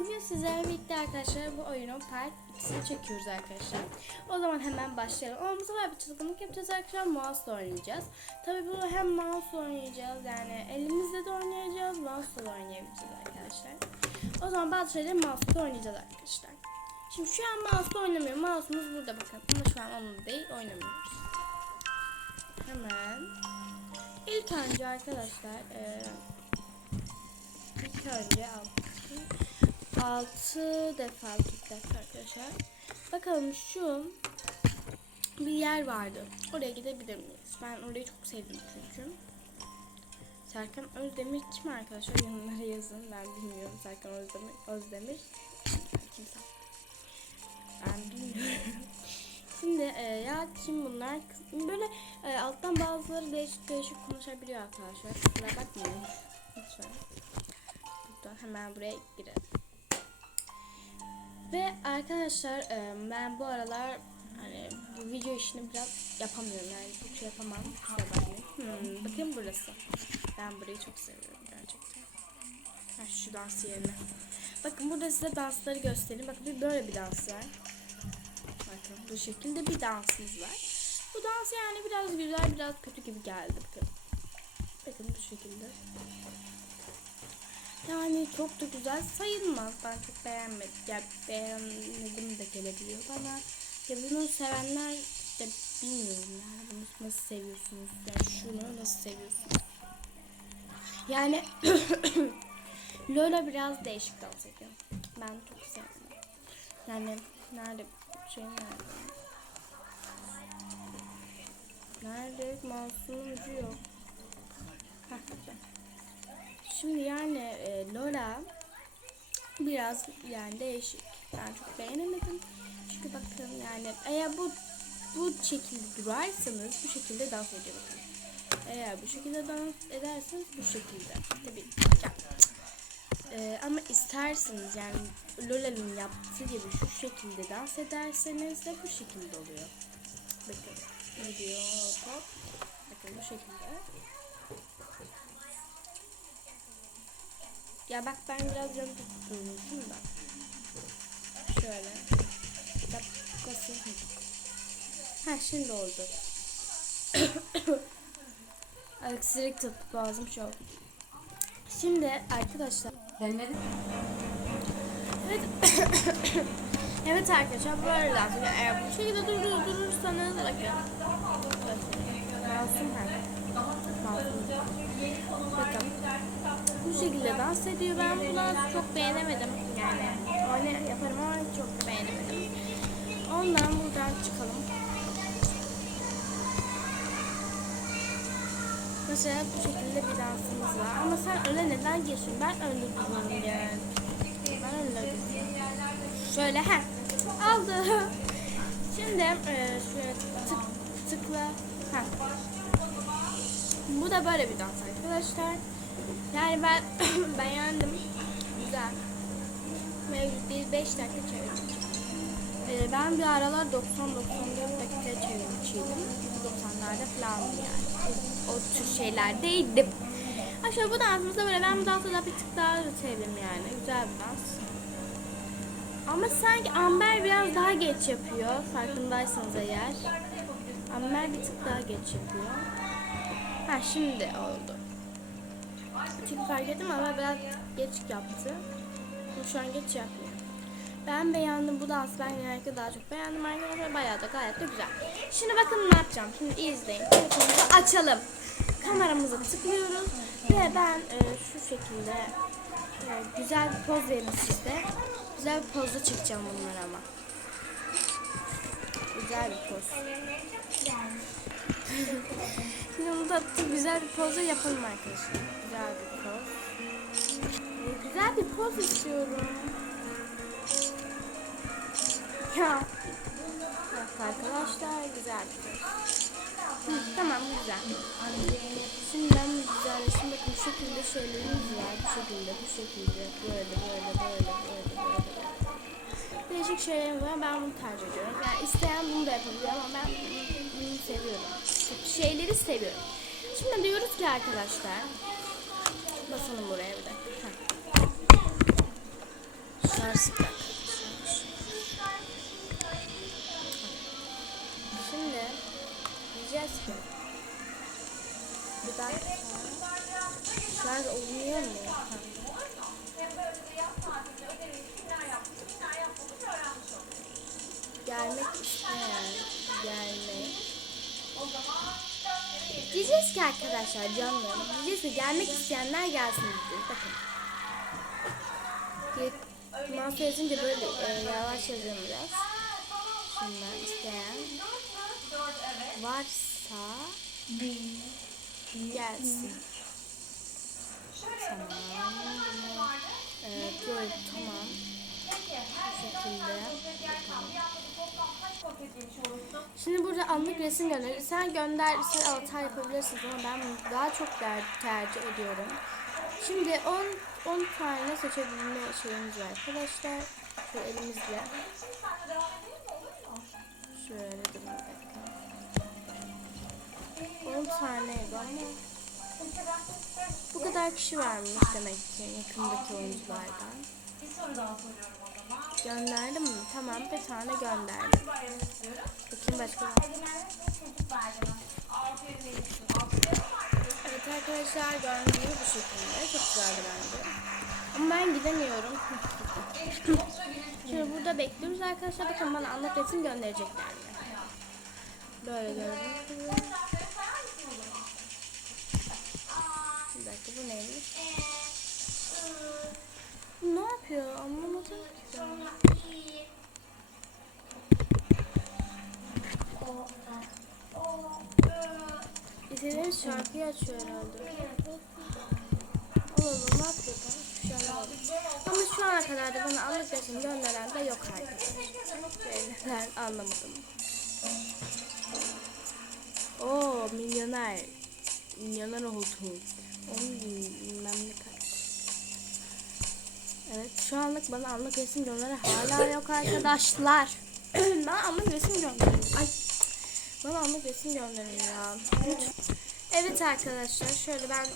Bugün sizlerle birlikte arkadaşlar bu oyunun part 2'sini çekiyoruz arkadaşlar. O zaman hemen başlayalım. Ama bu sefer bir çılgınlık yapacağız arkadaşlar. Mouse oynayacağız. Tabii bunu hem mouse oynayacağız yani elimizle de oynayacağız. Mouse ile oynayabileceğiz arkadaşlar. O zaman bazı şeyleri mouse oynayacağız arkadaşlar. Şimdi şu an mouse oynamıyor. Mouse'umuz burada bakın. Ama şu an onunla değil oynamıyoruz. Hemen. İlk önce arkadaşlar. E, ilk önce al. 6 defa kilitlendi arkadaşlar. Bakalım şu bir yer vardı. Oraya gidebilir miyiz? Ben orayı çok sevdim çünkü. Serkan Özdemir kim arkadaşlar? Yorumlara yazın. Ben bilmiyorum Serkan Özdemir. Özdemir kimse. Ben bilmiyorum. Şimdi e, ya kim bunlar? Böyle e, alttan bazıları değişik değişik konuşabiliyor arkadaşlar. Kusura bakmayın. Lütfen. Buradan hemen buraya girelim. Ve arkadaşlar e, ben bu aralar hani bu video işini biraz yapamıyorum yani çok şey yapamam. Hmm, bakın burası. Ben burayı çok seviyorum gerçekten. Ha, şu dans yerine. Bakın burada size dansları göstereyim. Bakın bir böyle bir dans var. Bakın bu şekilde bir dansımız var. Bu dans yani biraz güzel biraz kötü gibi geldi. Bakın. Bakın bu şekilde. Yani çok da güzel sayılmaz. Ben çok beğenmedim. Ya beğenmedim de gelebiliyor bana. Ya bunu sevenler de bilmiyorum yani bunu nasıl seviyorsunuz? Yani şunu nasıl seviyorsunuz? Yani Lola biraz değişik dans ediyor. Ben çok sevdim. Yani nerede şey nerede? Nerede? Mouse'un ucu yok. Heh, güzel. Şimdi yani e, Lola biraz yani değişik. Ben çok beğenemedim. Çünkü bakın yani eğer bu bu şekilde durarsanız bu şekilde dans ediyor bakın. Eğer bu şekilde dans ederseniz bu şekilde. Tabii ya, e, ama isterseniz yani Lola'nın yaptığı gibi şu şekilde dans ederseniz de bu şekilde oluyor. Bakın gidiyor hop. Bakın bu şekilde. Ya bak ben biraz canım tutmuşum da. Şöyle. Dakikası. Ha şimdi oldu. Aksilik tuttu lazım çok. Şimdi arkadaşlar. Denemedim. Evet. evet arkadaşlar böyle ediyor. Eğer bu şekilde dur dur durursanız bakın. Masum ha. Masum. Bakın. Bu ediyor. Ben bu dansı çok beğenemedim. Yani öyle yaparım ama çok beğenemedim. Ondan buradan çıkalım. Mesela bu şekilde bir dansımız var. Ama sen öne neden geçiyorsun? Ben önde duruyorum yani. Ben duruyorum. Şöyle he. Aldı. Şimdi e, şöyle tık tıkla. Ha. Bu da böyle bir dans arkadaşlar. Yani ben beğendim. Güzel. Ve bir 5 dakika çevirdim. Ee, ben bir aralar 90-94 dakika çevirmişiydim. 90'larda falan yani. O tür şeylerdeydim. Aşağı bu dansımızda böyle ben bu dansı da bir tık daha sevdim yani. Güzel bir dans. Ama sanki Amber biraz daha geç yapıyor. Farkındaysanız eğer. Amber bir tık daha geç yapıyor. Ha şimdi oldu. Çünkü fark ettim ama biraz geç yaptı. Bu şu an geç yapmıyor. Ben beğendim bu dansı ben genellikle daha çok beğendim arkadaşlar. Bayağı da gayet de güzel. Şimdi bakın ne yapacağım. Şimdi izleyin. Telefonumuzu açalım. Kameramıza tıklıyoruz. Ve ben e, şu şekilde e, güzel bir poz verin sizde. Güzel bir pozda çekeceğim bunları ama. Güzel bir poz. Şimdi bunu da güzel bir pozda yapalım arkadaşlar. Güzel bir poz. E, güzel bir poz istiyorum. Ya. Bak arkadaşlar güzel bir poz. Hı, tamam güzel. Şimdi ben güzel. Şimdi bakın bu şekilde şeylerimiz var. Bu şekilde, bu şekilde. Böyle, böyle, böyle, böyle, böyle. böyle. Değişik şeylerimiz var. Ben bunu tercih ediyorum. Yani isteyen bunu da yapabilir ama ben bunu, seviyorum. Şeyleri seviyorum. Şimdi diyoruz ki arkadaşlar. Basalım buraya bir. Heh. Sarsık. Şimdi diyeceğiz ki bir dakika. Şarj oluyor mu? Ha. Gelmek isteyen gelmek. Diyeceğiz ki arkadaşlar canlarım. Diyeceğiz ki gelmek isteyenler gelsin diyeceğiz. Bakın. Mouse yazınca böyle e, yavaş yazıyorum biraz. Şundan isteyen varsa gelsin. Tamam. Bunu, evet böyle tamam. Bu şekilde. Şimdi burada anlık resim gönder. Sen gönder, sen avatar yapabilirsiniz ama ben daha çok tercih ediyorum. Şimdi 10 10 tane seçebilme şeyimiz var arkadaşlar. Şu elimizle. Şöyle dur bir dakika. 10 taneydi ama bu kadar kişi varmış demek ki yakındaki oyunculardan. Gönderdim mi? Tamam bir tane gönderdim. Bakayım başka var. Evet arkadaşlar gördüğünüz bu şekilde. Çok güzeldi bence. Ama ben gidemiyorum. Şimdi burada bekliyoruz arkadaşlar. Bakın bana anlat resim gönderecekler mi? Böyle gibi. Bir dakika bu neymiş? Ne yapıyor? Anlamadım ki ben. İzlediğimiz şarkıyı açıyor herhalde. Allah ne yapıyor ben? Ama şu ana kadar da bana resim gönderen de yok arkadaşlar. Şeyler anlamadım. Oo milyoner. Milyoner oldu. Onun bilmem ne kaç. Evet şu anlık bana anlık resim gönderen hala yok arkadaşlar. bana anlık resim gönderin. Ay. Bana anlık resim gönderin ya. Evet arkadaşlar şöyle ben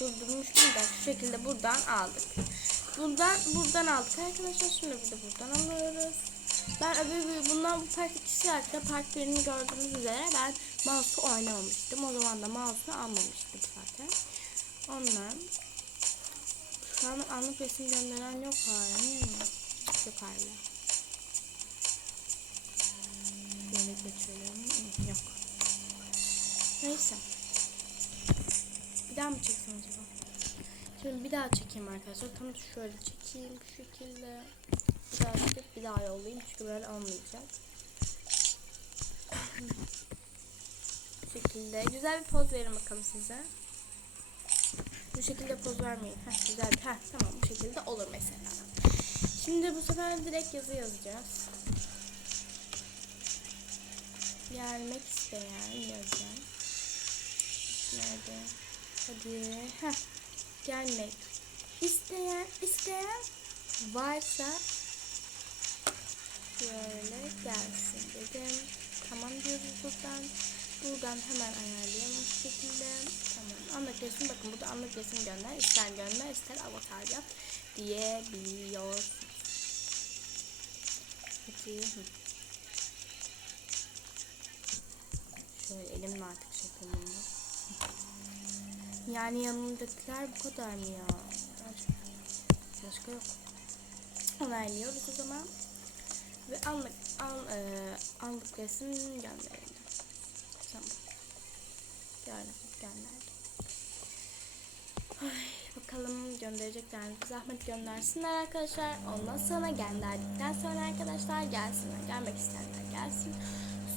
durdurmuştum da şu şekilde buradan aldık. Buradan buradan aldık arkadaşlar. Şimdi bir de buradan alıyoruz. Ben öbür bundan bu park ikisi arkada park birini gördüğünüz üzere ben mouse'u oynamamıştım. O zaman da mouse'u almamıştım zaten. Ondan an anlık resim gönderen yok hala. Niye mi? Yok hala. Böyle geçiyorum. Yok. Neyse. Bir daha mı çeksem acaba? Şimdi bir daha çekeyim arkadaşlar. Tam şöyle çekeyim şu şekilde. Bir daha çekip bir daha yollayayım çünkü böyle olmayacak. Bu şekilde. Güzel bir poz verin bakalım size. Bu şekilde poz vermeyin. Heh, güzel. Heh, tamam bu şekilde olur mesela. Şimdi bu sefer direkt yazı yazacağız. Gelmek isteyen yazın. Nerede? Hadi. Heh. Gelmek isteyen isteyen varsa böyle gelsin dedim. Tamam diyoruz buradan. Buradan hemen ayarlayalım bu şekilde. Tamam. Anlık resim bakın burada anlık resim gönder. İster gönder ister avatar yap diyebiliyor. Hı. Şöyle elimle artık yapayım. Yani yanındakiler bu kadar mı ya? Başka yok. Onaylıyoruz o zaman. Ve anlık, an, e, anlık resim gönderelim. Gönderdim. Ay, bakalım gönderecekler mi? Zahmet göndersinler arkadaşlar. Ondan sonra gönderdikten sonra arkadaşlar gelsinler. Gelmek isteyenler gelsin.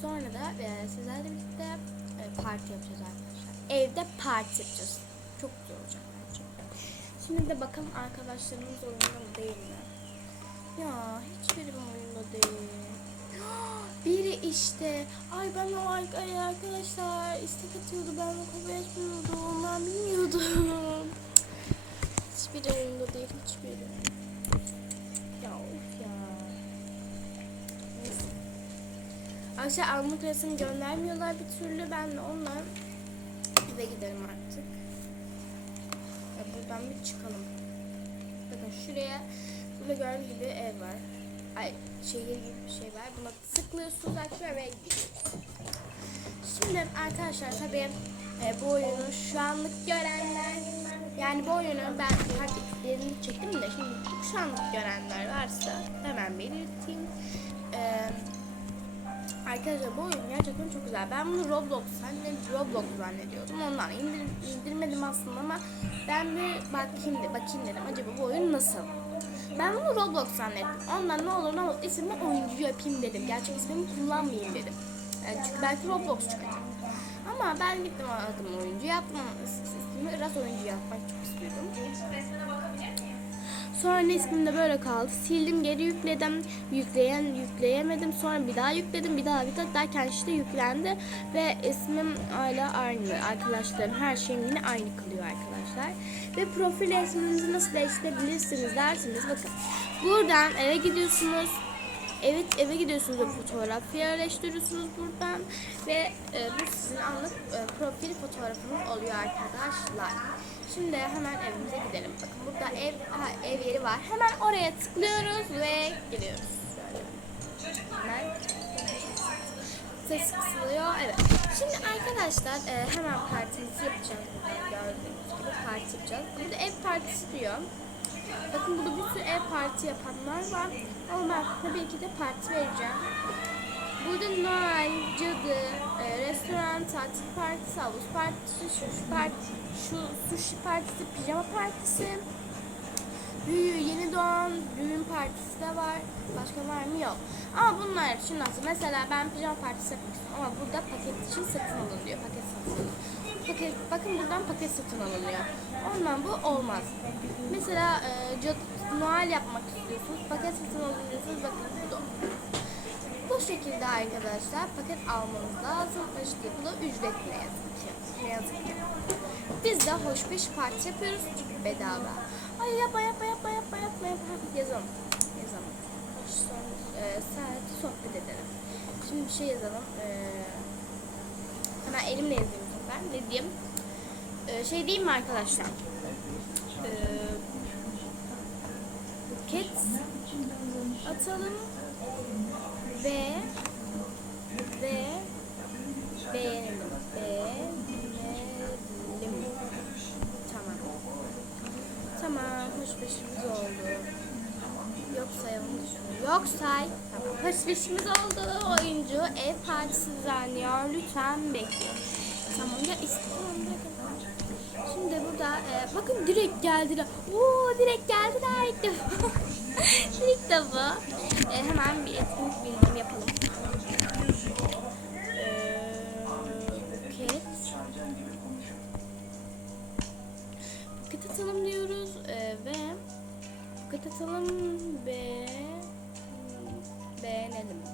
Sonra da e, sizlerle birlikte e, parti yapacağız arkadaşlar. Evde parti yapacağız. Çok güzel olacak bence. Şimdi de bakalım arkadaşlarımız oyunda mı değil mi? Ya hiçbiri oyunda işte. Ay ben o ay arkadaşlar istek atıyordu. Ben o kabul etmiyordum. Ben bilmiyordum. Hiçbiri oyunda değil. Hiçbiri. Ya of ya. Neyse. Arkadaşlar anlık resim göndermiyorlar bir türlü. Ben de ondan eve gidelim artık. Ya buradan bir çıkalım. Bakın şuraya Burada gördüğünüz gibi ev var. Şehir gibi bir şey var. Buna tıklıyorsunuz arkadaşlar ve gidiyorsunuz. Şimdi arkadaşlar tabii e, bu oyunu şu anlık görenler yani bu oyunu ben takiplerini çektim de şimdi şu anlık görenler varsa hemen belirteyim. Eee Arkadaşlar bu oyun gerçekten çok güzel. Ben bunu Roblox zannediyordum, Roblox zannediyordum. Ondan indir, indirmedim aslında ama ben bir bakayım, de, bakayım dedim. Acaba bu oyun nasıl? Ben bunu Roblox zannettim. Ondan ne olur ne olur ismimi oyuncu yapayım dedim. Gerçek ismimi kullanmayayım dedim. Yani çünkü belki Roblox çıkacak. Ama ben gittim adım oyuncu yaptım. İsmimi biraz oyuncu yapmak çok istiyordum. Sonra ismim de böyle kaldı. Sildim geri yükledim. Yükleyen yükleyemedim. Sonra bir daha yükledim. Bir daha bir daha derken işte yüklendi. Ve ismim hala aynı. Arkadaşlarım her şeyim yine aynı kalıyor arkadaşlar. Ve profil resminizi nasıl değiştirebilirsiniz dersiniz. Bakın buradan eve gidiyorsunuz. Evet eve gidiyorsunuz ve fotoğraf yerleştiriyorsunuz buradan ve e, bu sizin anlık e, profil fotoğrafınız oluyor arkadaşlar. Şimdi hemen evimize gidelim. Bakın burada ev aha, ev yeri var. Hemen oraya tıklıyoruz ve giriyoruz. Şöyle. Hemen ses kısılıyor. Evet. Şimdi arkadaşlar e, hemen partimizi yapacağız. Gördüğünüz gibi parti yapacağız. Burada ev partisi diyor. Bakın burada bir sürü ev parti yapanlar var. Ama ben tabii ki de parti vereceğim. Burada Noel, cadı, e, restoran, tatil partisi, havuz partisi, şu, şu şu sushi partisi, pijama partisi. Büyü, yeni doğan düğün partisi de var. Başka var mı? Yok. Ama bunlar için nasıl? Mesela ben pijama partisi yapmak ama burada paket için satın alın diyor. Paket satın alın. Paket, bakın buradan paket satın alınıyor. Ondan bu olmaz. Mesela e, Noel yapmak istiyorsunuz. Paket satın alın diyorsunuz. Bakın bu da bu şekilde arkadaşlar paket almanız lazım. İşte bu da ücretli ne yazık ki. Ne yazık ki. Biz de hoş beş parti yapıyoruz çünkü bedava. Ay yapma yapma yapma yapma yapma yapma. Yazalım. Yazalım. Hoş son e, saat sohbet edelim. Şimdi bir şey yazalım. E, hemen elimle yazayım sefer. Ne diyeyim? E, şey diyeyim mi arkadaşlar? E, buket atalım ve ve beğenelim. Beğenelim. Tamam. Tamam. Hoş beşimiz oldu. Yok sayalım düşünüyorum. Yok say. Tamam. Hoş beşimiz oldu. Oyuncu ev partisi düzenliyor. Lütfen bekleyin. Tamam ya istiyorum. Şimdi burada e, bakın direkt geldiler. Oo direkt geldiler ilk. ilk defa. E, hemen bir etkinlik bildirim yapalım. Buket. Buket atalım diyoruz e, ve buket atalım ve. Beğenelim.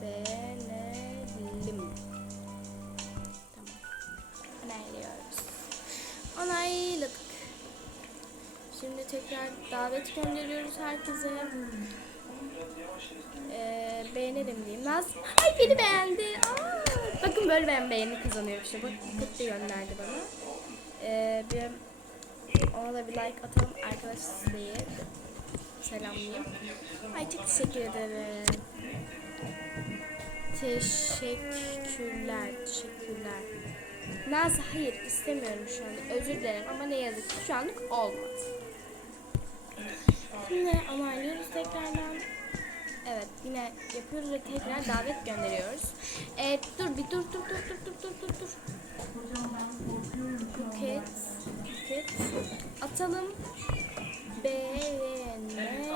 Tekrar davet gönderiyoruz herkese. Ee, beğenelim diyeyim. Naz, ay beni beğendi. Aa, bakın böyle ben beğeni kazanıyorum işte. Bak kut da gönderdi bana. Ee, bir ona da bir like atalım arkadaşlar selamlayayım. Ay çok teşekkür ederim. Teşekkürler, teşekkürler. Naz hayır istemiyorum şu anda. Özür dilerim ama ne yazık ki şu anlık olmaz. Şimdi onaylıyoruz tekrardan. Evet yine yapıyoruz ve tekrar davet gönderiyoruz. Evet dur bir dur dur dur dur dur dur dur dur. Buket, buket atalım. Beğenelim.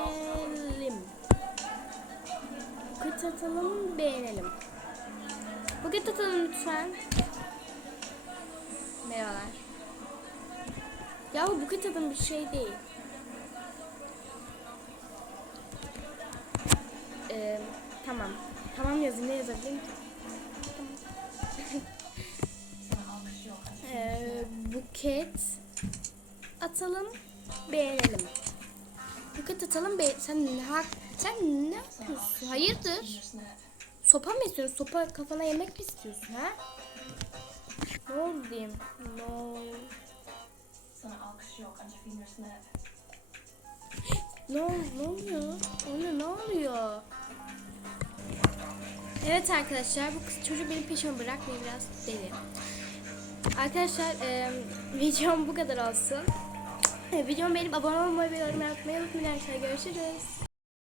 Buket atalım, beğenelim. Buket atalım lütfen. Merhabalar. Ya bu buket adım bir şey değil. Ee, tamam. Tamam yazın ne yazabilirim ki? Ee, buket atalım beğenelim. Buket atalım be sen ne hak sen ne yapıyorsun? Hayırdır? Sopa mı istiyorsun? Sopa kafana yemek mi istiyorsun ha? Ne oldu diyeyim? No. Sana alkış yok, acı fingersnap. Ne, ol- ne oluyor? Anne ne oluyor? Evet arkadaşlar bu kız çocuk benim peşime bırakmıyor biraz deli. Arkadaşlar e, videom bu kadar olsun. Videomu beğenip abone olmayı ve yorum yapmayı unutmayın arkadaşlar. Görüşürüz.